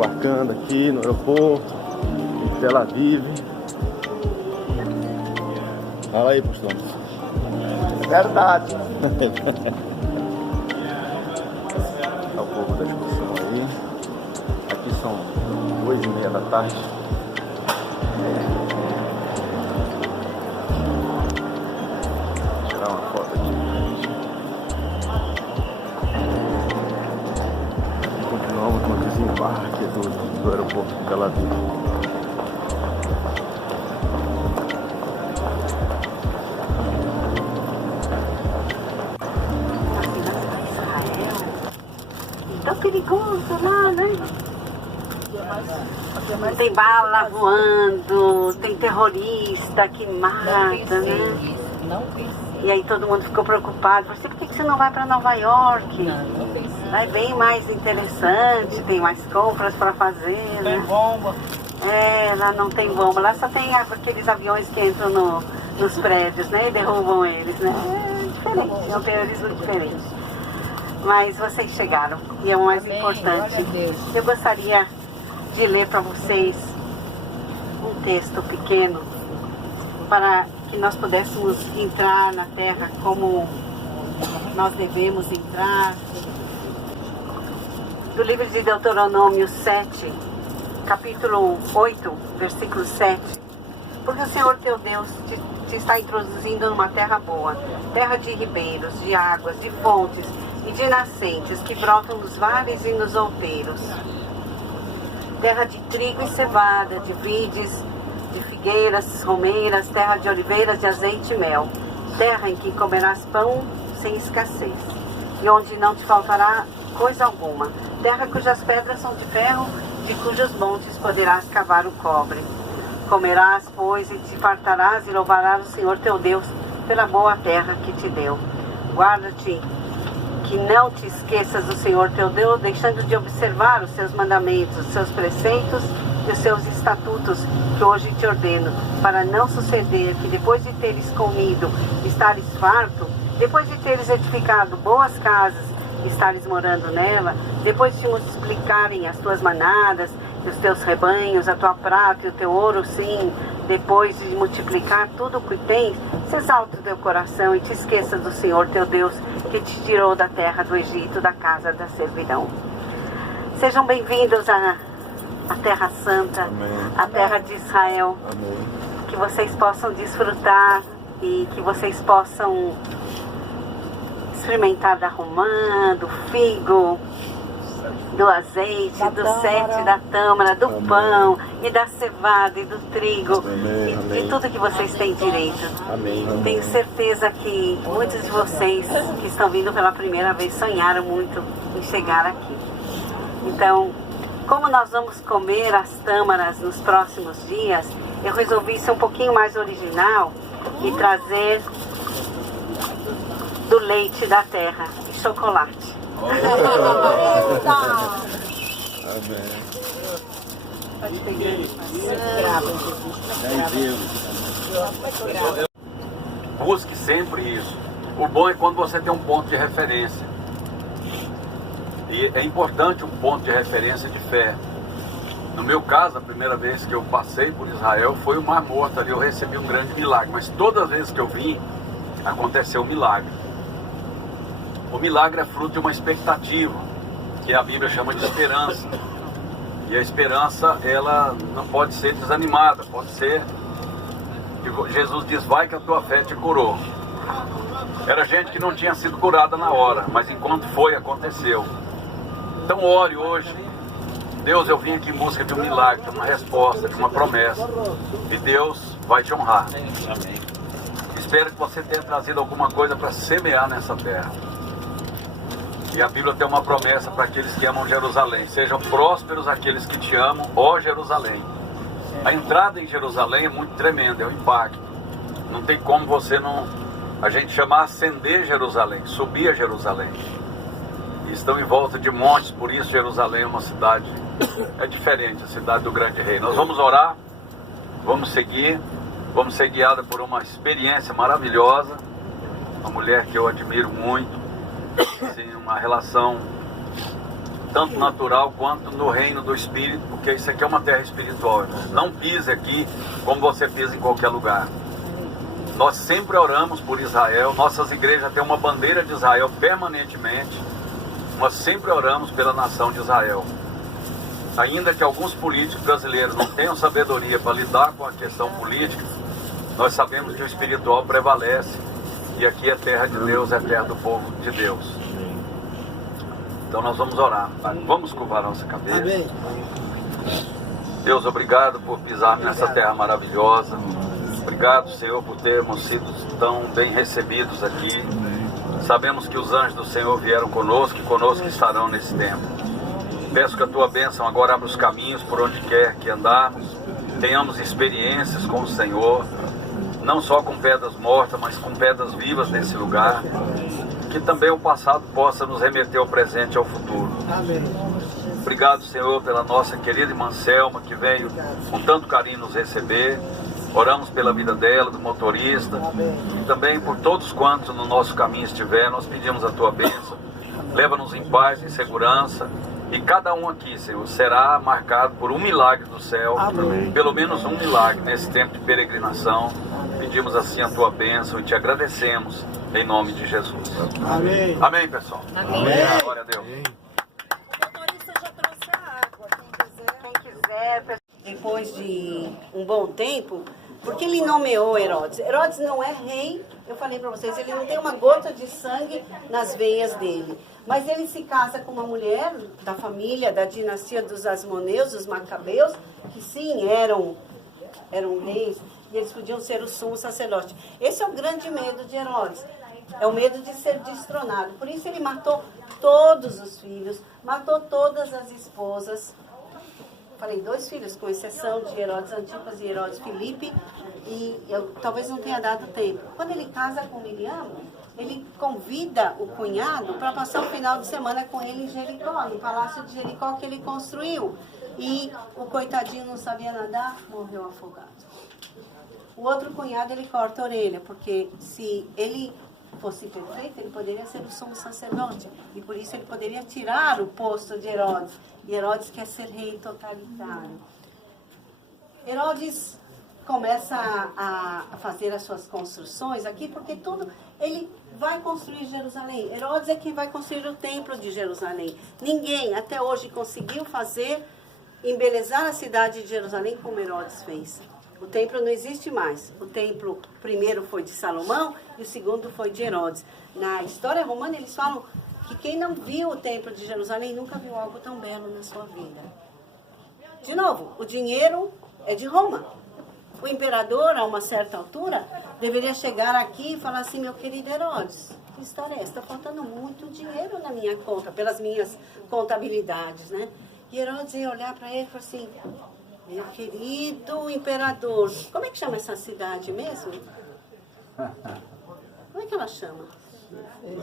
desembarcando aqui no aeroporto, em Tel Aviv. Fala aí, pastor. Verdade. Tá o povo da excursão aí. Aqui são 2h30 da tarde. Vou tirar uma foto aqui, gente. Continuamos no desembarque do aeroporto de Tel Aviv. Tão perigoso lá, né? Tem bala voando, tem terrorista que mata, né? Não pensei. E aí todo mundo ficou preocupado. Por que você não vai para Nova York? Não pensei. É bem mais interessante, tem mais compras para fazer, né? Tem bomba. É, lá não tem bomba. Lá só tem aqueles aviões que entram nos prédios, né? E derrubam eles, né? É diferente, é um terrorismo diferente. Mas vocês chegaram, e é o mais importante. Eu gostaria de ler para vocês um texto pequeno para que nós pudéssemos entrar na terra como nós devemos entrar. Do livro de Deuteronômio 7, capítulo 8, versículo 7. Porque o Senhor teu Deus te está introduzindo numa terra boa, terra de ribeiros, de águas, de fontes e de nascentes que brotam nos vales e nos outeiros. Terra de trigo e cevada, de vides, de figueiras, romeiras, terra de oliveiras, de azeite e mel. Terra em que comerás pão sem escassez, e onde não te faltará coisa alguma. Terra cujas pedras são de ferro, de cujos montes poderás cavar o cobre. Comerás, pois, e te fartarás e louvarás o Senhor teu Deus pela boa terra que te deu. Guarda-te que não te esqueças do Senhor teu Deus, deixando de observar os seus mandamentos, os seus preceitos e os seus estatutos que hoje te ordeno, para não suceder que depois de teres comido, estares farto, depois de teres edificado boas casas, estares morando nela, depois de te multiplicarem as tuas manadas, e os teus rebanhos, a tua prata e o teu ouro, sim, depois de multiplicar tudo o que tens, se exalte o teu coração e te esqueças do Senhor teu Deus, que te tirou da terra do Egito, da casa da servidão. Sejam bem-vindos à Terra Santa, à terra de Israel. Amém. Que vocês possam desfrutar e que vocês possam experimentar da romã, do figo, do azeite, do sete, da tâmara, do pão e da cevada e do trigo. Amém, e amém. tudo que vocês têm direito. Amém. Tenho certeza que muitos de vocês que estão vindo pela primeira vez sonharam muito em chegar aqui. Então, como nós vamos comer as tâmaras nos próximos dias, eu resolvi ser um pouquinho mais original e trazer do leite da terra e chocolate. Amém. Pode pegar. Busque sempre isso. O bom é quando você tem um ponto de referência. E é importante um ponto de referência de fé. No meu caso, a primeira vez que eu passei por Israel foi o Mar Morto, ali eu recebi um grande milagre. Mas todas as vezes que eu vim, aconteceu um milagre. O milagre é fruto de uma expectativa, que a Bíblia chama de esperança. E a esperança, ela não pode ser desanimada, pode ser... Jesus diz, vai que a tua fé te curou. Era gente que não tinha sido curada na hora, mas enquanto foi, aconteceu. Então ore hoje. Deus, eu vim aqui em busca de um milagre, de uma resposta, de uma promessa. E Deus vai te honrar. Amém. Espero que você tenha trazido alguma coisa para semear nessa terra. E a Bíblia tem uma promessa para aqueles que amam Jerusalém. Sejam prósperos aqueles que te amam, ó Jerusalém. A entrada em Jerusalém é muito tremenda, é um impacto. Não tem como você não... A gente chama ascender Jerusalém, subir a Jerusalém. E estão em volta de montes, por isso Jerusalém é uma cidade... É diferente, a cidade do grande rei. Nós vamos orar, vamos seguir, vamos ser guiados por uma experiência maravilhosa. Uma mulher que eu admiro muito. Assim, uma relação tanto natural quanto no reino do Espírito, porque isso aqui é uma terra espiritual. Não pise aqui como você pisa em qualquer lugar. Nós sempre oramos por Israel, nossas igrejas têm uma bandeira de Israel permanentemente, nós sempre oramos pela nação de Israel. Ainda que alguns políticos brasileiros não tenham sabedoria para lidar com a questão política, nós sabemos que o espiritual prevalece, e aqui é terra de Deus, é terra do povo de Deus. Então nós vamos orar. Vamos curvar nossa cabeça. Amém. Deus, obrigado por pisar nessa terra maravilhosa. Obrigado, Senhor, por termos sido tão bem recebidos aqui. Sabemos que os anjos do Senhor vieram conosco e conosco estarão nesse tempo. Peço que a Tua bênção agora abra os caminhos por onde quer que andarmos. Tenhamos experiências com o Senhor, não só com pedras mortas, mas com pedras vivas nesse lugar. Que também o passado possa nos remeter ao presente e ao futuro. Amém. Obrigado, Senhor, pela nossa querida irmã Selma, que veio com tanto carinho nos receber. Oramos pela vida dela, do motorista, e também por todos quantos no nosso caminho estiver. Nós pedimos a Tua bênção. Leva-nos em paz, em segurança. E cada um aqui, Senhor, será marcado por um milagre do céu. Amém. Pelo menos um milagre nesse tempo de peregrinação. Pedimos assim a Tua bênção e Te agradecemos em nome de Jesus. Amém. Amém, pessoal. Amém. Glória a Deus. O motorista já trouxe a água, quem quiser. Depois de um bom tempo, porque ele nomeou Herodes. Herodes não é rei, eu falei para vocês, ele não tem uma gota de sangue nas veias dele. Mas ele se casa com uma mulher da família, da dinastia dos Asmoneus, dos Macabeus, que sim, eram reis, e eles podiam ser o sumo sacerdote. Esse é o grande medo de Herodes. É o medo de ser destronado. Por isso ele matou todos os filhos, matou todas as esposas. Falei 2 filhos, com exceção de Herodes Antipas e Herodes Filipe, e eu talvez não tenha dado tempo. Quando ele casa com Miriam, ele convida o cunhado para passar o final de semana com ele em Jericó, no palácio de Jericó que ele construiu. E o coitadinho não sabia nadar, morreu afogado. O outro cunhado, ele corta a orelha, porque se ele fosse perfeito, ele poderia ser o sumo sacerdote. E por isso ele poderia tirar o posto de Herodes. E Herodes quer ser rei totalitário. Herodes começa a fazer as suas construções aqui, porque tudo, ele vai construir Jerusalém. Herodes é quem vai construir o templo de Jerusalém. Ninguém até hoje conseguiu embelezar a cidade de Jerusalém como Herodes fez. O templo não existe mais. O templo primeiro foi de Salomão e o segundo foi de Herodes. Na história romana eles falam que quem não viu o templo de Jerusalém nunca viu algo tão belo na sua vida. De novo, o dinheiro é de Roma. O imperador, a uma certa altura, deveria chegar aqui e falar assim: meu querido Herodes, que história é essa? Está faltando muito dinheiro na minha conta, pelas minhas contabilidades, né? E Herodes ia olhar para ele e falar assim: meu querido imperador, como é que chama essa cidade mesmo? Como é que ela chama?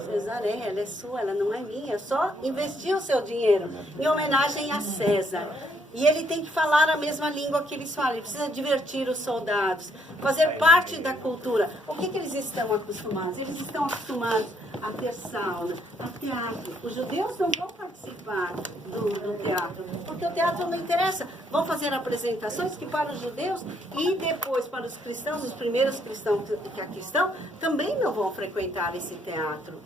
Cesareia, ela é sua, ela não é minha. É só investir o seu dinheiro em homenagem a César. E ele tem que falar a mesma língua que eles falam. Ele precisa divertir os soldados, fazer parte da cultura. O que eles estão acostumados? Eles estão acostumados a ter sauna, a teatro. Os judeus não vão participar do teatro, porque o teatro não interessa. Vão fazer apresentações que para os judeus e depois para os cristãos, os primeiros cristãos que aqui estão, também não vão frequentar esse teatro.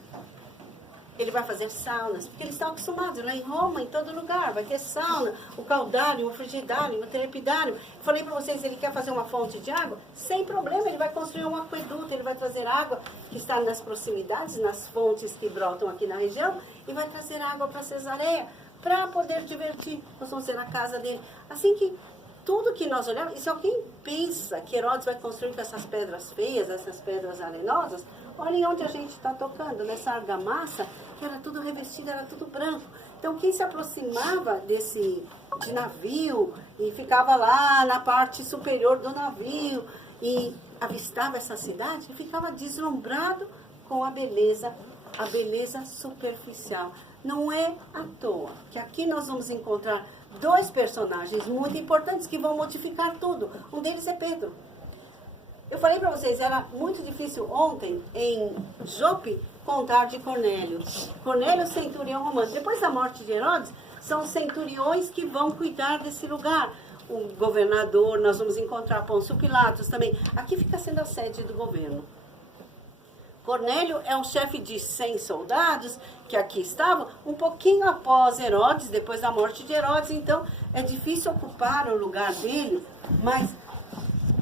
Ele vai fazer saunas, porque eles estão acostumados. Lá em Roma, em todo lugar, vai ter sauna, o caudário, o frigidário, o telepidário. Falei para vocês, ele quer fazer uma fonte de água? Sem problema, ele vai construir um aqueduto, ele vai trazer água que está nas proximidades, nas fontes que brotam aqui na região, e vai trazer água para Cesareia, para poder divertir. Nós vamos ser na casa dele. Assim que tudo que nós olhamos, e se alguém pensa que Herodes vai construir com essas pedras feias, essas pedras arenosas, olhem onde a gente está tocando, nessa argamassa, que era tudo revestido, era tudo branco. Então, quem se aproximava de navio e ficava lá na parte superior do navio e avistava essa cidade, ficava deslumbrado com a beleza superficial. Não é à toa que aqui nós vamos encontrar 2 personagens muito importantes que vão modificar tudo. Um deles é Pedro. Eu falei para vocês, era muito difícil ontem, em Jope, contar de Cornélio. Cornélio, centurião romano. Depois da morte de Herodes, são centuriões que vão cuidar desse lugar. O governador, nós vamos encontrar Pôncio Pilatos também. Aqui fica sendo a sede do governo. Cornélio é um chefe de 100 soldados que aqui estavam um pouquinho após Herodes, depois da morte de Herodes. Então, é difícil ocupar o lugar dele, mas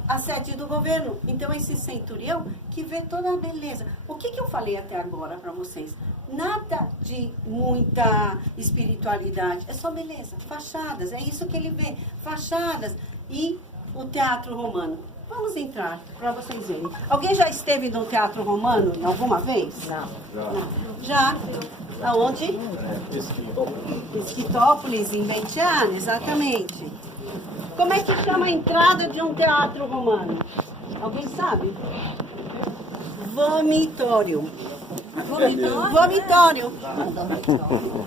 a sede do governo. Então, esse centurião que vê toda a beleza. O que eu falei até agora para vocês? Nada de muita espiritualidade, é só beleza, fachadas, é isso que ele vê, fachadas e o teatro romano. Vamos entrar para vocês verem. Alguém já esteve no teatro romano alguma vez? Não. Já? Aonde? Esquitópolis, em Bentiane, exatamente. Como é que chama a entrada de um teatro romano? Alguém sabe? Vomitório. Vomitório.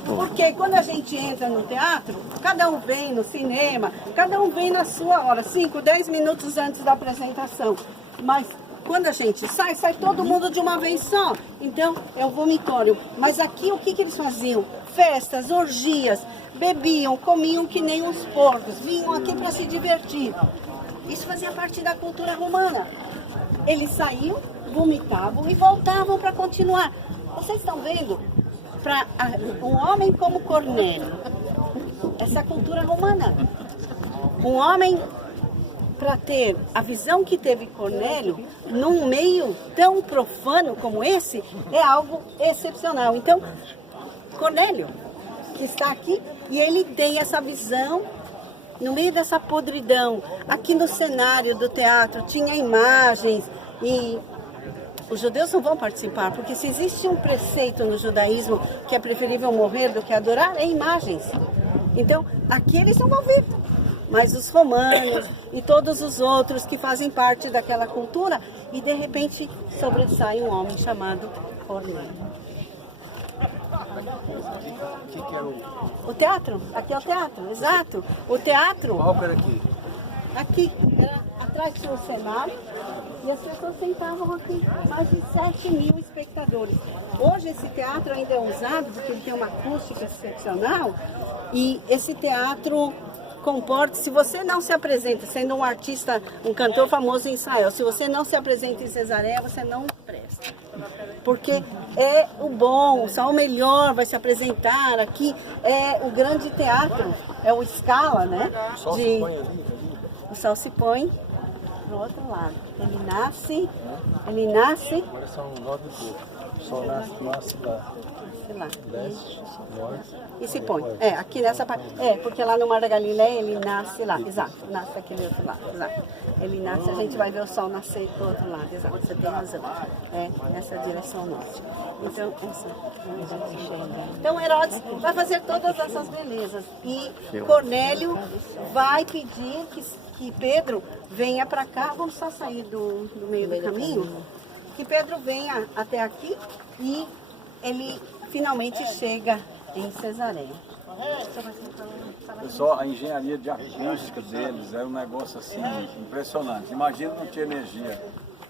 Porque quando a gente entra no teatro, cada um vem no cinema, cada um vem na sua hora, 5, 10 minutos antes da apresentação. Mas quando a gente sai todo mundo de uma vez só. Então é o vomitório. Mas aqui o que eles faziam? Festas, orgias, bebiam, comiam que nem os porcos, vinham aqui para se divertir. Isso fazia parte da cultura romana. Eles saíam, vomitavam e voltavam para continuar. Vocês estão vendo? Para um homem como Cornélio, essa cultura romana. Um homem, para ter a visão que teve Cornélio, num meio tão profano como esse, é algo excepcional. Então, Cornélio, que está aqui, e ele tem essa visão no meio dessa podridão. Aqui no cenário do teatro tinha imagens e os judeus não vão participar, porque se existe um preceito no judaísmo que é preferível morrer do que adorar, é imagens. Então, aqui eles não vão vir. Mas os romanos e todos os outros que fazem parte daquela cultura, e de repente sobressai um homem chamado Cornélio. O que era O teatro? Aqui é o teatro, exato. O teatro... Qual que era aqui? Aqui, atrás tinha o cenário e as pessoas sentavam aqui, mais de 7 mil espectadores. Hoje esse teatro ainda é usado porque ele tem uma acústica excepcional e esse teatro comporta, se você não se apresenta, sendo um artista, um cantor famoso em Israel, se você não se apresenta em Cesareia, você não presta. Porque é o bom, só o melhor vai se apresentar aqui, é o grande teatro, é o Scala, né? O sol se põe ali. O sol se põe do outro lado. Ele nasce. Agora são 9 e pouco. O sol nasce lá. Sei lá. Leste, norte. E se põe. Aqui nessa parte. Porque lá no Mar da Galileia ele nasce lá. Exato. Nasce daquele outro lado. Exato. Ele nasce, a gente vai ver o sol nascer do outro lado. Exato. Você tem razão. Nessa direção norte. Então Herodes vai fazer todas essas belezas. E Cornélio vai pedir que Pedro venha para cá. Vamos só sair do meio do caminho. Que Pedro venha até aqui e ele finalmente chega em Cesareia. Pessoal, a engenharia de acústica deles era um negócio assim impressionante. Imagina, não tinha energia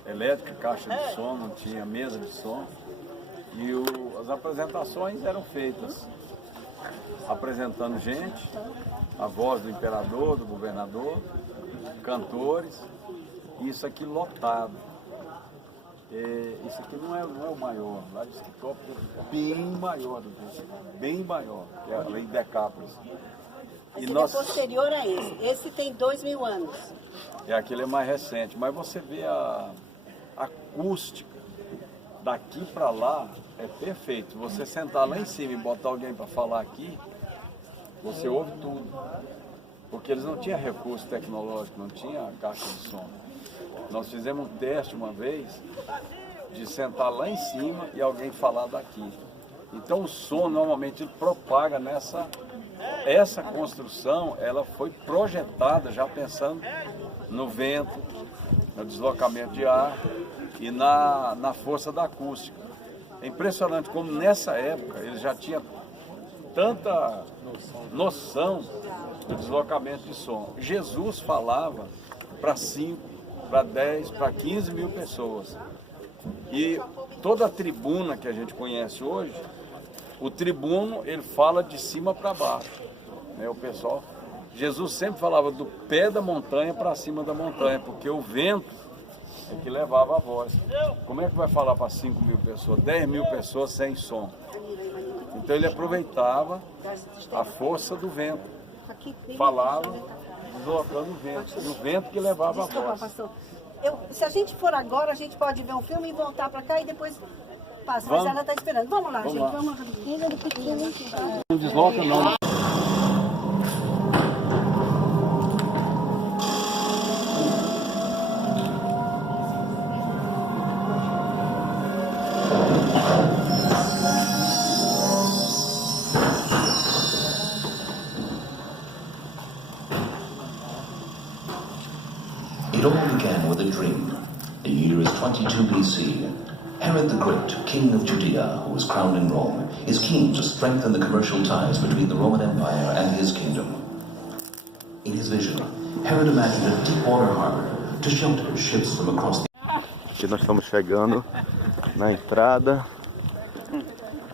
elétrica, caixa de som, não tinha mesa de som. E as apresentações eram feitas apresentando gente, a voz do imperador, do governador, cantores, e isso aqui lotado. Isso aqui não é o maior, lá de Esquitópolis é bem maior do que esse, bem maior, que é a lei de Decápolis. Esse é posterior a esse. Esse tem 2.000 anos. Aquele é mais recente, mas você vê a acústica daqui para lá é perfeito. Você sentar lá em cima e botar alguém para falar aqui, você ouve tudo. Porque eles não tinham recurso tecnológico, não tinha caixa de som. Nós fizemos um teste uma vez de sentar lá em cima e alguém falar daqui. Então o som normalmente ele propaga nessa... Essa construção ela foi projetada já pensando no vento, no deslocamento de ar e na força da acústica. É impressionante como nessa época eles já tinham tanta noção do deslocamento de som. Jesus falava para 5, para 10, para 15 mil pessoas. E toda a tribuna que a gente conhece hoje, o tribuno ele fala de cima para baixo. né? O pessoal, Jesus sempre falava do pé da montanha para cima da montanha, porque o vento é que levava a voz. Como é que vai falar para 5 mil pessoas, 10 mil pessoas sem som? Então ele aproveitava a força do vento, falava deslocando o vento, e o vento que levava a voz. Pastor. Se a gente for agora, a gente pode ver um filme e voltar para cá e depois passa. Mas ela está esperando. Vamos lá, gente. Lá. Vamos lá. Não desloca não. It all began with a dream. The year is 22 BC. Herod the Great, king of Judea, who was crowned in Rome, is keen to strengthen the commercial ties between the Roman Empire and his kingdom. In his vision, Herod imagined a deep-water harbor to shelter ships from across the... Aqui nós estamos chegando na entrada.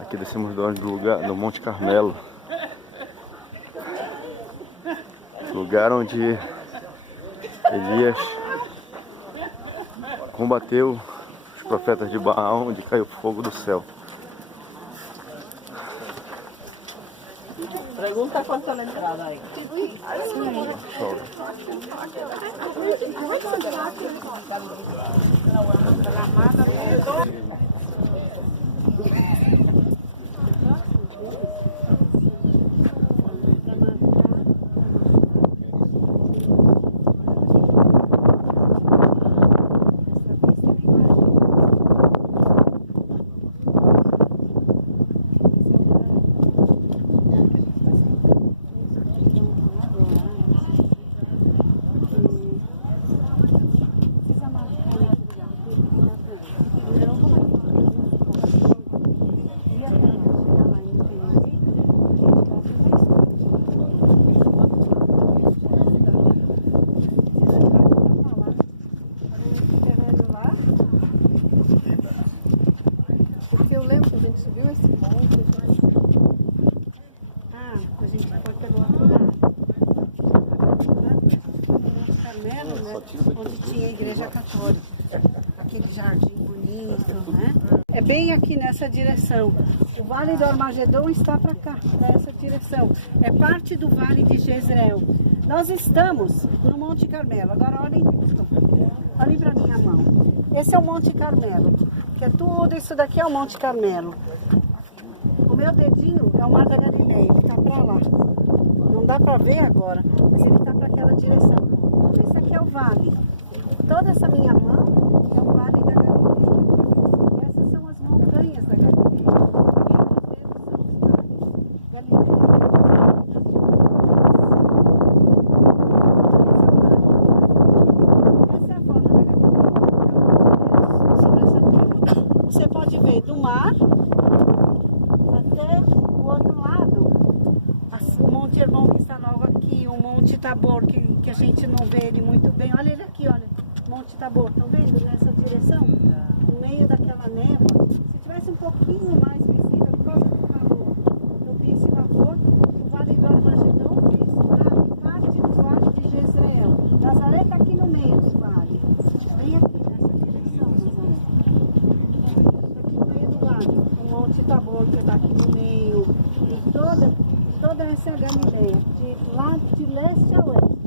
Aqui descemos do Monte Carmelo. Lugar onde Elias combateu os profetas de Baal, onde caiu fogo do céu. Pergunta quanto é a entrada aí. Eu lembro que a gente subiu esse monte. A gente pode ter outro lado. No Carmelo, né? Onde tinha a igreja católica. Aquele jardim bonito, né? É bem aqui nessa direção. O Vale do Armagedon está para cá, para essa direção. É parte do Vale de Jezreel. Nós estamos no Monte Carmelo. Agora olhem para minha mão. Esse é o Monte Carmelo. Que é tudo isso daqui é o Monte Carmelo. O meu dedinho é o Mar da Galileia, ele está para lá. Não dá para ver agora, mas ele está para aquela direção. Tudo isso aqui é o vale. Toda essa minha mão é o Vale da Galileia. Essas são as montanhas da Galileia. Essa é a forma da Galileia. Sobre essa terra. Você pode ver do mar até o outro lado. O Monte Hermon que está logo aqui, o Monte Tabor que a gente não vê ele muito bem. Olha ele aqui, olha. Monte Tabor, estão vendo nessa direção? No meio daquela névoa. Se tivesse um pouquinho mais visível por causa do calor, eu vi esse vapor. O Vale do Armagedon, que é esse vale, parte do Vale de Jezreel. Nazaré está aqui no meio do vale. Bem aqui nessa direção, Nazaré. Aqui no meio do vale. O Monte Tabor que está aqui no meio. E toda essa é a Galileia. De lá de leste a oeste.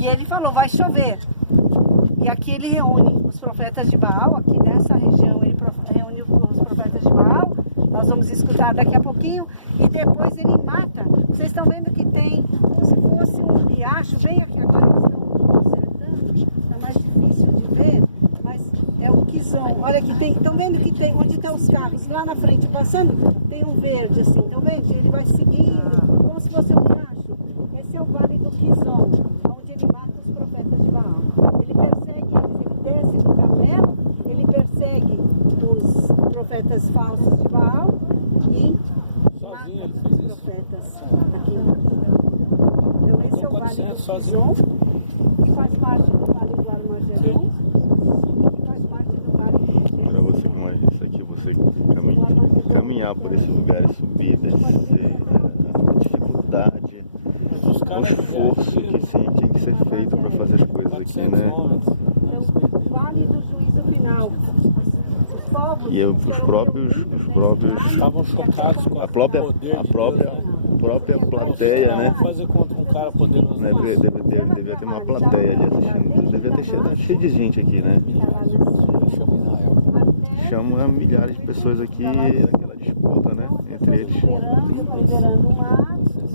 E ele falou, vai chover. E aqui ele reúne os profetas de Baal, aqui nessa região ele reúne os profetas de Baal. Nós vamos escutar daqui a pouquinho. E depois ele mata. Vocês estão vendo que tem como se fosse um riacho, bem aqui agora eles estão consertando. Está mais difícil de ver, mas é o Quizon. Olha aqui, estão vendo que tem, onde estão os carros? Lá na frente, passando, tem um verde assim, estão vendo? Ele vai seguindo, como se fosse um riacho. Esse é o Vale do Quizon, onde ele mata os profetas de Baal. Ele persegue eles, ele desce do camelo, ele persegue os profetas falsos de Baal e mata os profetas aqui. Então esse é o Vale do Quizon, que faz parte do Vale do Armagedon e que faz parte do Vale do Para você imagina isso aqui, você caminhar por esses lugares, subir, descer, a dificuldade, o esforço que sim, tem que ser feito para fazer as coisas aqui, né? Então, o Vale do Juízo Final. Os povos E os próprios Estavam chocados com a o própria poder de Deus, plateia, né? fazer contra um cara poderoso. Né, devia ter uma plateia ali assistindo. Devia ter cheio de gente aqui, né? Chama milhares de pessoas aqui, aquela disputa, né? Entre eles. liberando o mar até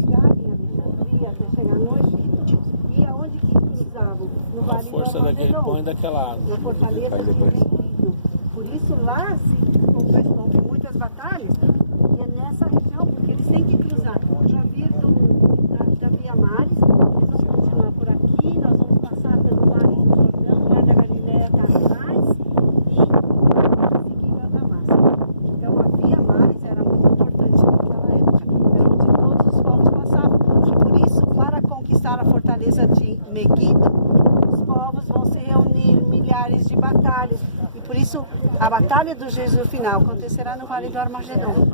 chegarem a Alexandria, até chegar no Egito. E aonde que cruzavam? No A Vale do força daquele Armagedon, pão e daquela água. na fortaleza de Megido. Por isso lá houve muitas batalhas. E é nessa região, porque eles têm que cruzar. Para vir da Via Maris, eles vão continuar por aqui, nós vamos passar pelo Vale do Jordão, o Mar da Galileia está atrás e seguir a Damasco. Então a Via Maris era muito importante naquela época, era onde todos os povos passavam. E por isso, para conquistar a fortaleza de Megido, os povos vão se reunir, milhares de batalhas. E por isso, a batalha do juízo final acontecerá no Vale do Armagedon.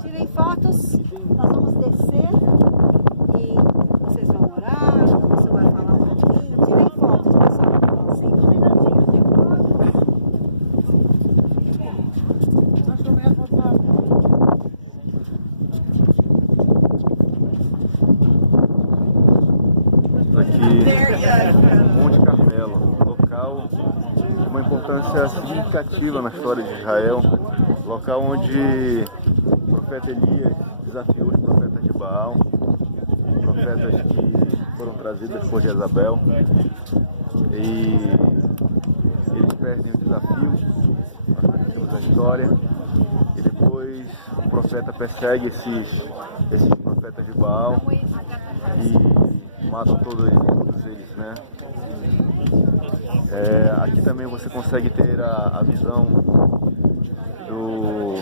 Tirem fotos, nós vamos descer e vocês vão orar, você vai falar um pouquinho. Tirem fotos, pessoal. 5 minutinhos de foto. Aqui, Monte Carmelo, local de uma importância significativa na história de Israel, local onde o profeta Elias desafiou os profetas de Baal, os profetas que foram trazidos por Jezabel, e eles perdem o desafio, nós conhecemos a história, e depois o profeta persegue esses profetas de Baal e matam todos eles, né? Aqui também você consegue ter a visão do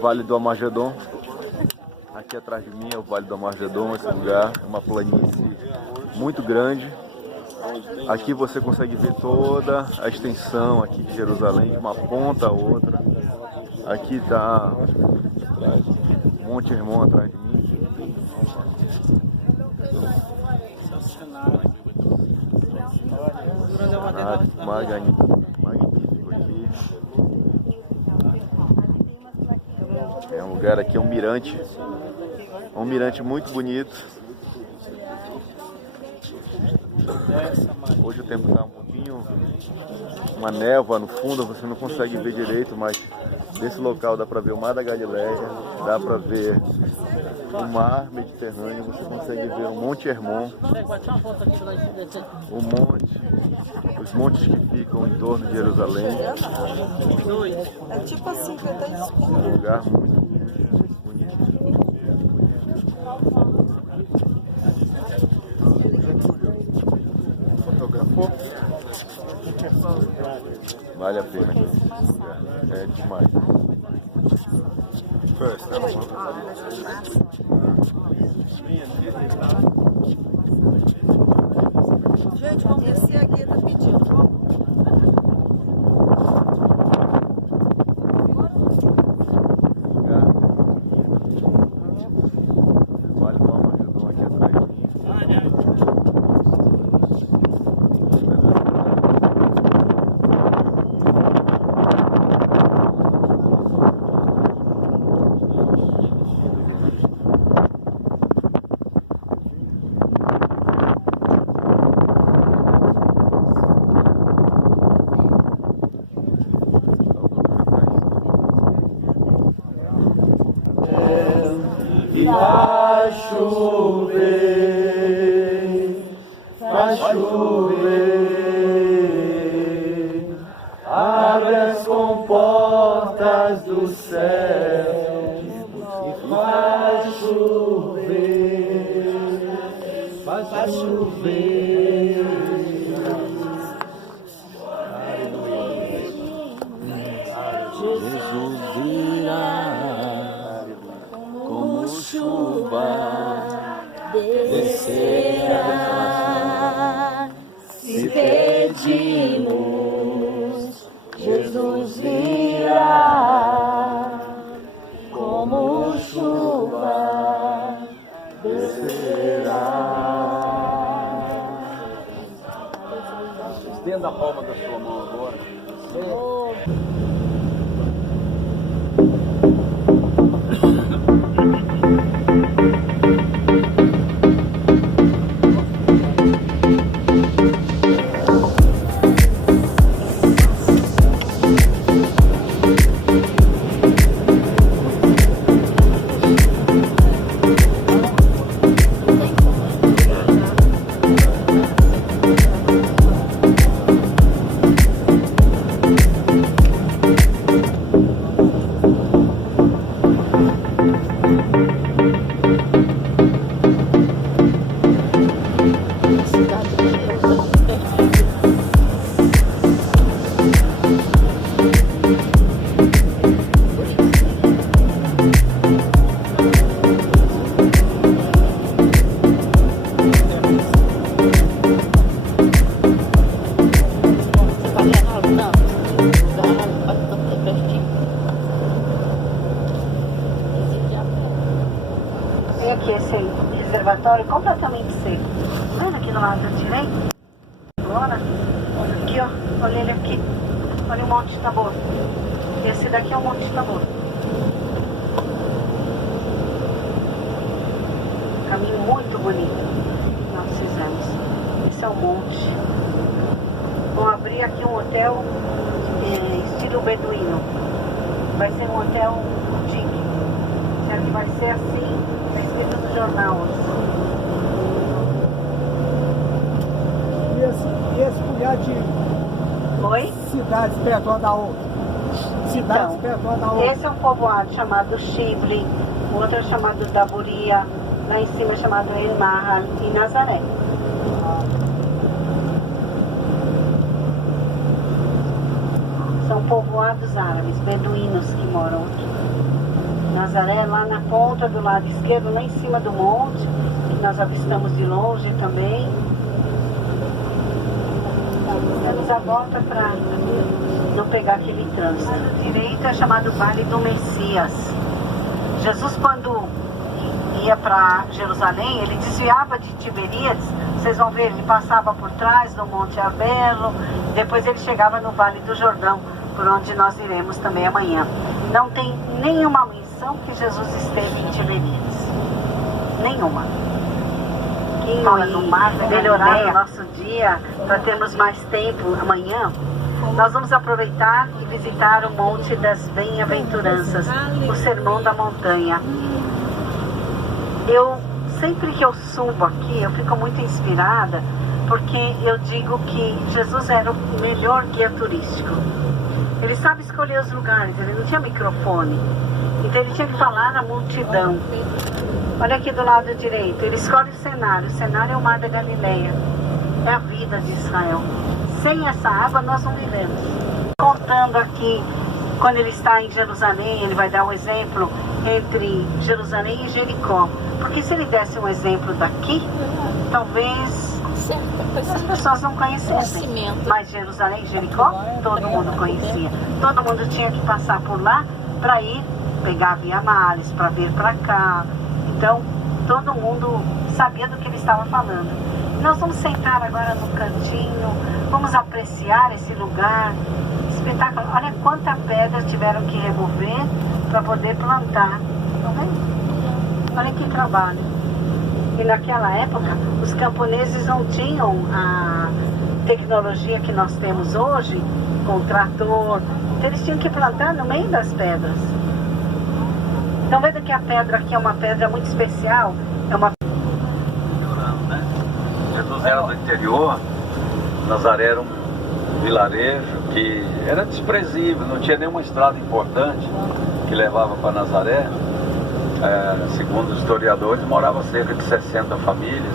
Vale do Armagedon. Aqui atrás de mim é o Vale do Armagedon, esse lugar é uma planície muito grande. Aqui você consegue ver toda a extensão aqui de Jerusalém, de uma ponta a outra. Aqui está Monte Hermon atrás de mim. Magnífico aqui. É um lugar aqui, um mirante muito bonito. Hoje o tempo está um pouquinho, uma névoa no fundo, você não consegue ver direito, mas desse local dá para ver o Mar da Galileia, dá para ver o Mar Mediterrâneo, você consegue ver o Monte Hermon, os montes que ficam em torno de Jerusalém. É tipo assim, que tá escuro. Um lugar muito bonito. Fotografou? Vale a pena. É demais. Gente, vamos descer aqui, tá pedindo. Vale do Armagedon aqui atrás de mim. chover, faz chover, abre as comportas do céu e faz chover, faz chover. Jesus virá como chuva, descerá. Se pedimos, Jesus virá como chuva, descerá. Estenda a palma da sua mão agora. Tem aqui esse reservatório completamente seco. Vendo aqui no lado direito? Agora, aqui ó, olha ele aqui. Olha o Monte Tabor. Esse daqui é o Monte Tabor. Caminho muito bonito que nós fizemos. Esse é o monte. Vão abrir aqui um hotel estilo beduíno. Vai ser um hotel boutique. Certo? Que vai ser assim, está escrito no jornal. E esse lugar de Oi? cidades perto uma da outra? Cidades Então, perto uma da outra. esse é um povoado chamado Chivre, o outro é chamado Daburia, lá em cima é chamado El Mahal e Nazaré. São povoados árabes, beduínos que moram aqui. Nazaré lá na ponta do lado esquerdo, lá em cima do monte, que nós avistamos de longe também. Temos a volta para não pegar aquele trânsito. O lado direito é chamado Vale do Messias. Jesus, quando ia para Jerusalém, ele desviava de Tiberíades. Vocês vão ver, ele passava por trás do Monte Arbelo, depois ele chegava no Vale do Jordão, por onde nós iremos também amanhã. Não tem nenhuma menção que Jesus esteve em Tiberíades. Nenhuma. Melhorar o nosso dia, para termos mais tempo amanhã, nós vamos aproveitar e visitar o Monte das Bem-aventuranças, o Sermão da Montanha. Sempre que eu subo aqui, eu fico muito inspirada, porque eu digo que Jesus era o melhor guia turístico. Ele sabe escolher os lugares, ele não tinha microfone, então ele tinha que falar na multidão. Olha aqui do lado direito, ele escolhe o cenário é o Mar da Galileia, é a vida de Israel. Sem essa água nós não vivemos. Contando aqui, quando ele está em Jerusalém, ele vai dar um exemplo entre Jerusalém e Jericó. Porque se ele desse um exemplo daqui, talvez as pessoas não conhecessem. Mas Jerusalém e Jericó, todo mundo conhecia. Todo mundo tinha que passar por lá para ir pegar Via Maris, para vir para cá. Então, todo mundo sabia do que ele estava falando. Nós vamos sentar agora no cantinho, vamos apreciar esse lugar. Espetáculo. Olha quanta pedra tiveram que remover para poder plantar. Estão vendo? Olha que trabalho. E naquela época, os camponeses não tinham a tecnologia que nós temos hoje, com trator. Então eles tinham que plantar no meio das pedras. Estão vendo que a pedra aqui é uma pedra muito especial? É uma Né? Jesus era do interior, Nazaré era um vilarejo que era desprezível, não tinha nenhuma estrada importante que levava para Nazaré. Segundo os historiadores, morava cerca de 60 famílias.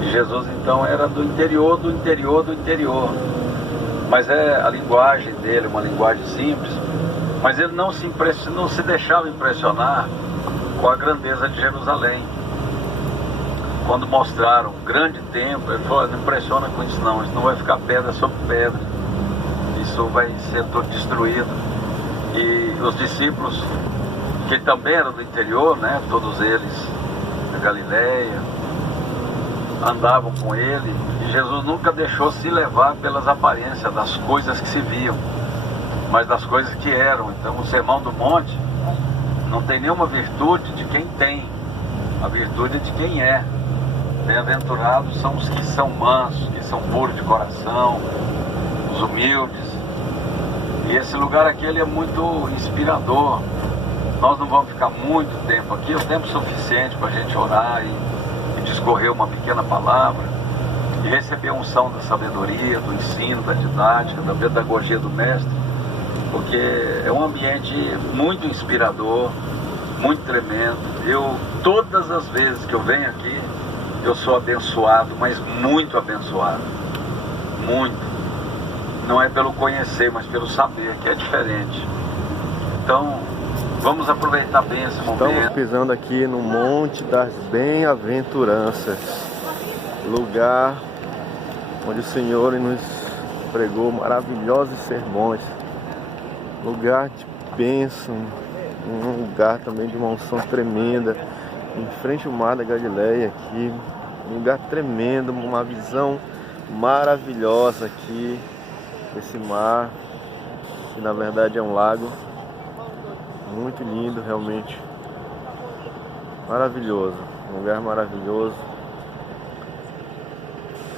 E Jesus então era do interior, do interior, do interior. Mas a linguagem dele, uma linguagem simples, mas ele não se deixava impressionar com a grandeza de Jerusalém. Quando mostraram um grande templo, ele falou: não impressiona com isso não, isso não vai ficar pedra sobre pedra, isso vai ser todo destruído. E os discípulos, que também eram do interior, né, todos eles da Galileia, andavam com ele, e Jesus nunca deixou se levar pelas aparências das coisas que se viam, mas das coisas que eram. Então o Sermão do Monte não tem nenhuma virtude de quem tem, a virtude é de quem é. Bem-aventurados são os que são mansos, que são puros de coração, os humildes. E esse lugar aqui ele é muito inspirador. Nós não vamos ficar muito tempo aqui, o tempo suficiente para a gente orar e discorrer uma pequena palavra e receber a unção da sabedoria, do ensino, da didática, da pedagogia do mestre, porque é um ambiente muito inspirador, muito tremendo. Todas as vezes que eu venho aqui, eu sou abençoado, mas muito abençoado, muito. Não é pelo conhecer, mas pelo saber, que é diferente. Então, vamos aproveitar bem esse momento. Estamos pisando aqui no Monte das Bem-aventuranças, lugar onde o Senhor nos pregou maravilhosos sermões, lugar de bênção, um lugar também de uma unção tremenda, em frente ao mar da Galileia aqui, um lugar tremendo, uma visão maravilhosa aqui desse mar, que na verdade é um lago. Muito lindo, realmente maravilhoso, um lugar maravilhoso,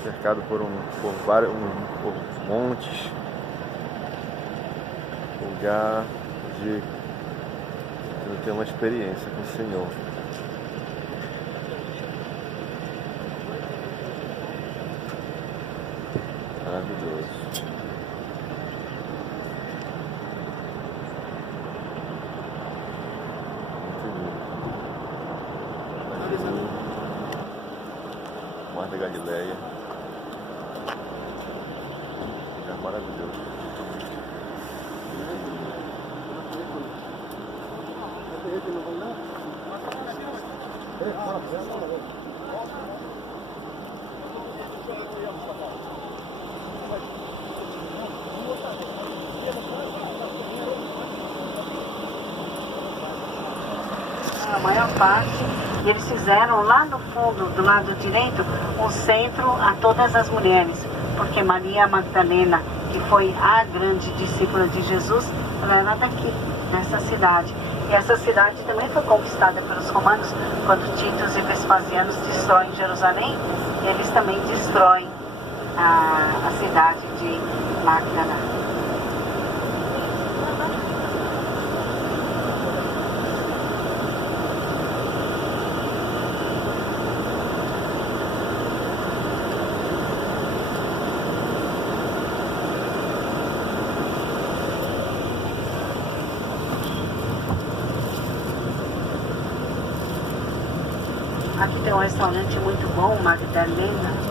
cercado por montes, lugar de ter uma experiência com o Senhor. Maravilhoso. Mar da Galileia, lugar maravilhoso. A maior parte, e eles fizeram lá no fundo, do lado direito, um centro a todas as mulheres, porque Maria Magdalena, que foi a grande discípula de Jesus, ela era daqui, nessa cidade. E essa cidade também foi conquistada pelos romanos, quando Titus e Vespasianos destroem Jerusalém, eles também destroem a cidade de Magdala. Aqui tem um restaurante muito bom, Magdalena.